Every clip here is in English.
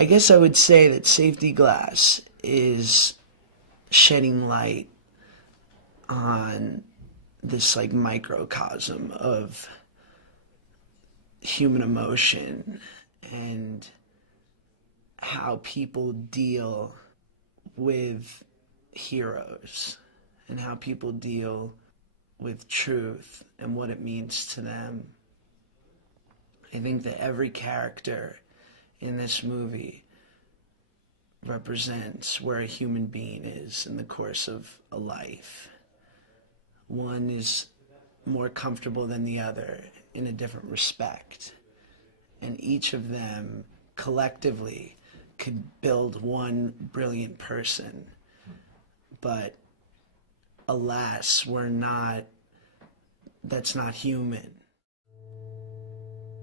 I guess I would say that Safety Glass is shedding light on this like microcosm of human emotion and how people deal with heroes and how people deal with truth and what it means to them. I think that every character in this movie represents where a human being is in the course of a life. One is more comfortable than the other in a different respect. And each of them collectively could build one brilliant person. But alas, that's not human.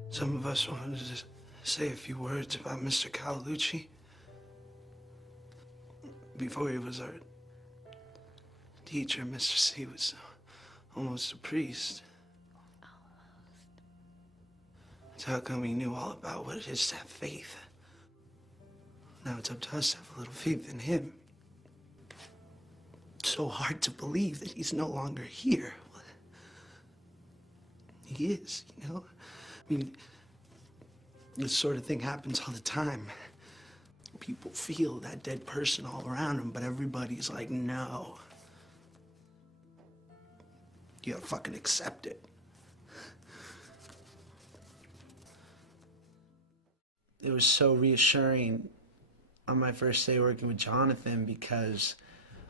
Some of us wanted to say a few words about Mr. Calucci before he was our teacher. Mr. C was almost a priest. That's how come he knew all about what it is to have faith. Now it's up to us to have a little faith in him. It's so hard to believe that he's no longer here. He is, you know? I mean, this sort of thing happens all the time. People feel that dead person all around them, but everybody's like, no. You gotta fucking accept it. It was so reassuring on my first day working with Jonathan because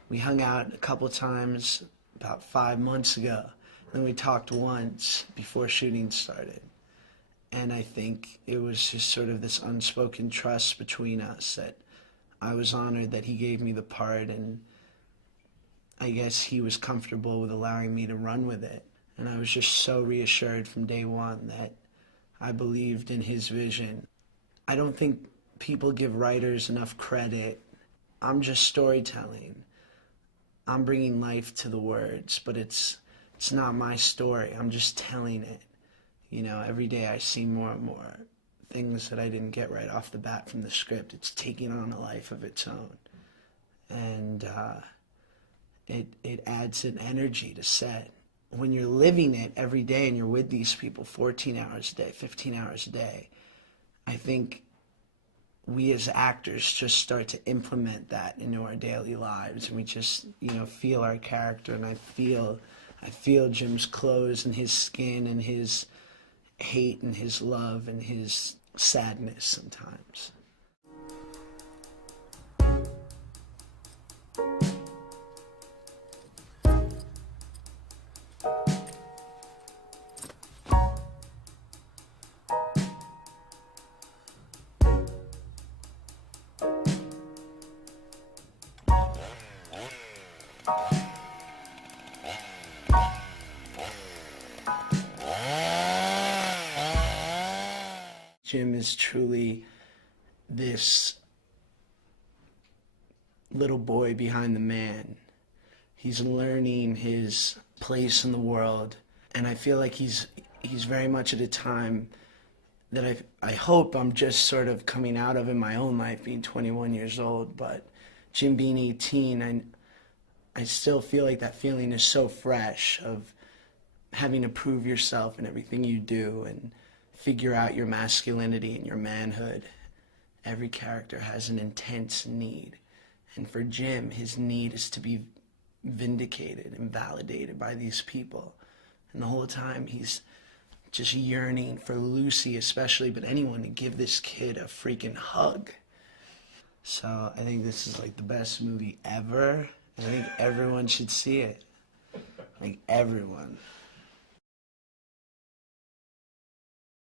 we hung out a couple times about 5 months ago. And we talked once before shooting started. And I think it was just sort of this unspoken trust between us that I was honored that he gave me the part, and I guess he was comfortable with allowing me to run with it. And I was just so reassured from day one that I believed in his vision. I don't think people give writers enough credit. I'm just storytelling. I'm bringing life to the words, but it's not my story. I'm just telling it. You know, every day I see more and more things that I didn't get right off the bat from the script. It's taking on a life of its own. And it adds an energy to set. When you're living it every day and you're with these people 14 hours a day, 15 hours a day, I think we as actors just start to implement that into our daily lives, and we just, you know, feel our character. And I feel Jim's clothes and his skin and his hate and his love and his sadness sometimes. Jim is truly this little boy behind the man. He's learning his place in the world, and I feel like he's very much at a time that I hope I'm just sort of coming out of in my own life, being 21 years old. But Jim being 18, I still feel like that feeling is so fresh of having to prove yourself in everything you do and figure out your masculinity and your manhood. Every character has an intense need. And for Jim, his need is to be vindicated and validated by these people. And the whole time he's just yearning for Lucy especially, but anyone, to give this kid a freaking hug. So I think this is like the best movie ever. I think everyone should see it. Like everyone.